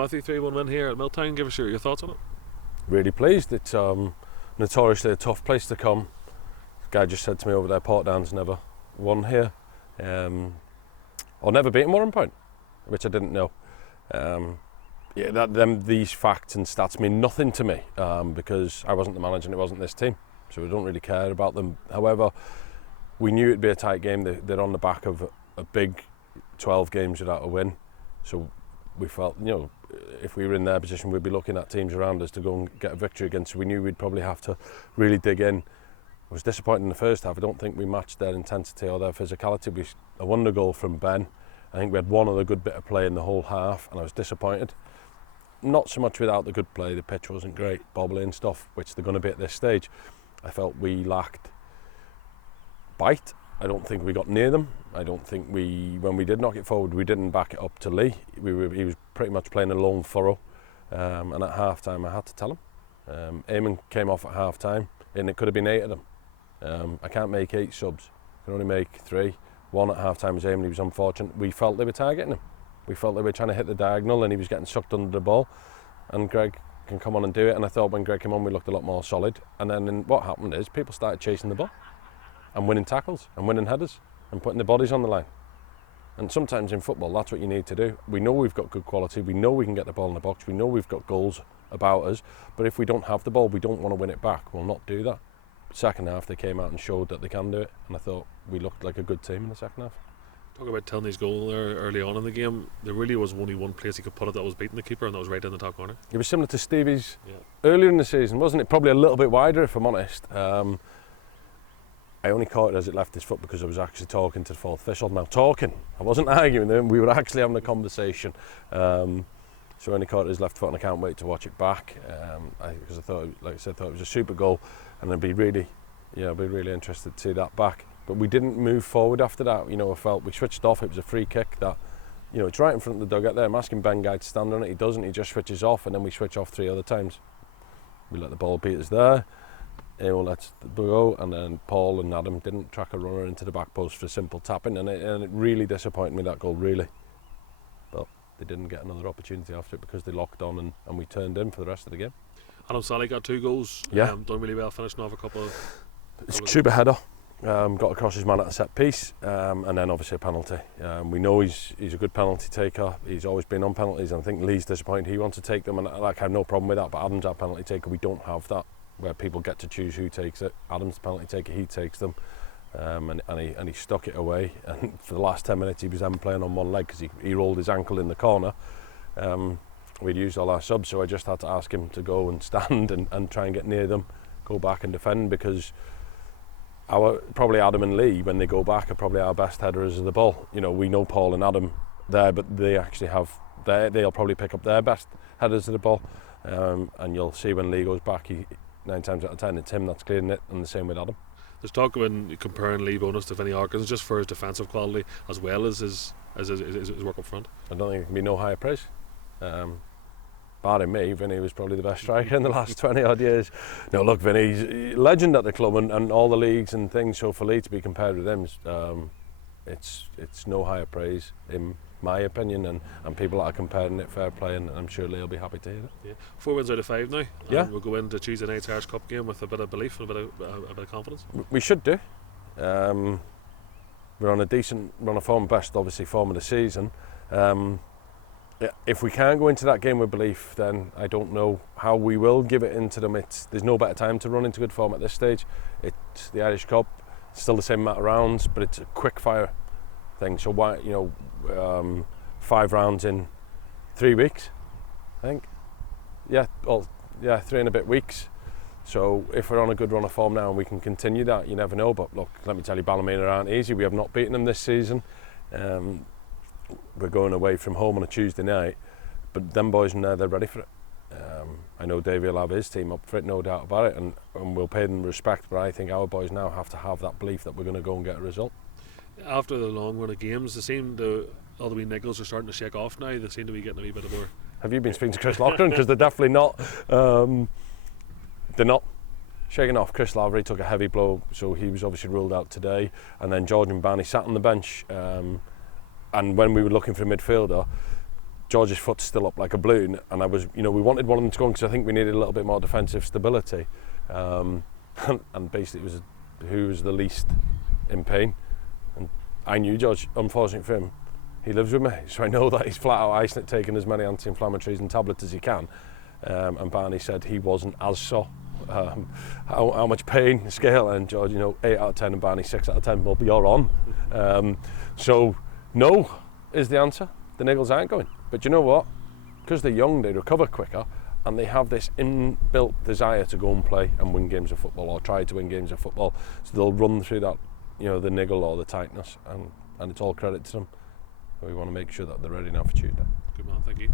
Matthew, 3-1 win here at Milltown. Give us your thoughts on it. Really pleased. It's notoriously a tough place to come. The guy just said to me over there, Portdown's never won here, or never beaten Warrenpoint, which I didn't know. These facts and stats mean nothing to me because I wasn't the manager and it wasn't this team, so we don't really care about them. However, we knew it'd be a tight game. They're on the back of a big 12 games without a win, so we felt, if we were in their position, we'd be looking at teams around us to go and get a victory against. So we knew we'd probably have to really dig in. I was disappointed in the first half. I don't think we matched their intensity or their physicality. A wonder goal from Ben. I think we had one other good bit of play in the whole half, and I was disappointed. Not so much without the good play. The pitch wasn't great, bobbly and stuff, which they're going to be at this stage. I felt we lacked bite. I don't think we got near them. I don't think when we did knock it forward, we didn't back it up to Lee. He was pretty much playing a lone furrow, and at half time I had to tell him. Eamon came off at half time, and it could have been 8 of them. I can't make 8 subs. I can only make 3. One at half time was Eamon. He was unfortunate. We felt they were targeting him. We felt they were trying to hit the diagonal, and he was getting sucked under the ball. And Greg can come on and do it. And I thought when Greg came on, we looked a lot more solid. And then what happened is people started chasing the ball and winning tackles and winning headers and putting their bodies on the line. And sometimes in football, that's what you need to do. We know we've got good quality. We know we can get the ball in the box. We know we've got goals about us. But if we don't have the ball, we don't want to win it back. We'll not do that. Second half, they came out and showed that they can do it. And I thought we looked like a good team in the second half. Talk about Tilney's goal there early on in the game. There really was only one place he could put it that was beating the keeper, and that was right in the top corner. It was similar to Stevie's earlier in the season, wasn't it? Probably a little bit wider, if I'm honest. I only caught it as it left his foot because I was actually talking to the fourth official. Now talking, I wasn't arguing with him, we were actually having a conversation. So I only caught it his left foot, and I can't wait to watch it back. Because I thought, like I said, it was a super goal, and I'd be really interested to see that back. But we didn't move forward after that. I felt we switched off. It was a free kick that, it's right in front of the dugout there. I'm asking Ben Guy to stand on it. He doesn't. He just switches off, and then we switch off 3 other times. We let the ball beat us there. Emil lets the go, and then Paul and Adam didn't track a runner into the back post for simple tapping, and it really disappointed me, that goal, really. But they didn't get another opportunity after it because they locked on and we turned in for the rest of the game. Adam Sally got 2 goals. Yeah. Done really well, finishing off a couple of... It's a super header. Got across his man at a set piece, and then obviously a penalty. We know he's a good penalty taker. He's always been on penalties, and I think Lee's disappointed he wants to take them, and I have no problem with that. But Adam's our penalty taker. We don't have that where people get to choose who takes it. Adam's the penalty taker. He takes them, and he stuck it away. And for the last 10 minutes, he was then playing on one leg because he rolled his ankle in the corner. We'd used all our subs, so I just had to ask him to go and stand and try and get near them, go back and defend, because probably Adam and Lee, when they go back, are probably our best headers of the ball. We know Paul and Adam there, but they actually have they'll probably pick up their best headers of the ball. And you'll see when Lee goes back, 9 times out of 10 it's him that's clearing it, and the same with Adam. There's talk when comparing Lee Bonus to Vinnie Harkins just for his defensive quality as well as his work up front. I don't think there can be no higher praise. Barring me, Vinny was probably the best striker in the last 20 odd years. No, look, Vinny's a legend at the club and all the leagues and things, so for Lee to be compared with him, it's no higher praise in my opinion, and people that are comparing it, fair play, and I'm sure Lee will be happy to hear it. Yeah. 4 wins out of 5 now. Yeah. We'll go into Tuesday night's Irish Cup game with a bit of belief and a bit of confidence. We should do. We're on a decent run of form, best obviously form of the season. If we can't go into that game with belief, then I don't know how we will give it into them. There's no better time to run into good form at this stage. It's the Irish Cup, it's still the same amount of rounds, but it's a quick fire thing. So why, 5 rounds in 3 weeks, I think. 3 and a bit weeks. So if we're on a good run of form now and we can continue that, you never know. But look, let me tell you, Ballymena aren't easy. We have not beaten them this season. We're going away from home on a Tuesday night, but them boys in there, they're ready for it. I know Davey will have his team up for it, no doubt about it, and we'll pay them respect, but I think our boys now have to have that belief that we're going to go and get a result. After the long run of games, all the wee niggles are starting to shake off now. They seem to be getting a wee bit of more. Have you been speaking to Chris Loughran? Because they're definitely not. They're not shaking off. Chris Lavery took a heavy blow, so he was obviously ruled out today, and then George and Barney sat on the bench. And when we were looking for a midfielder, George's foot's still up like a balloon, and we wanted one of them to go because I think we needed a little bit more defensive stability, and basically it was who was the least in pain. And I knew George, unfortunately for him, he lives with me, so I know that he's flat out icing it, taking as many anti-inflammatories and tablets as he can. And Barney said he wasn't as sore. How much pain scale? And George, 8 out of 10, and Barney 6 out of 10. Well, you're on. So no is the answer. The niggles aren't going. But you know what? Because they're young, they recover quicker, and they have this inbuilt desire to go and play and win games of football, or try to win games of football. So they'll run through that, the niggle or the tightness, and it's all credit to them. We want to make sure that they're ready now for Tuesday. Good man, thank you.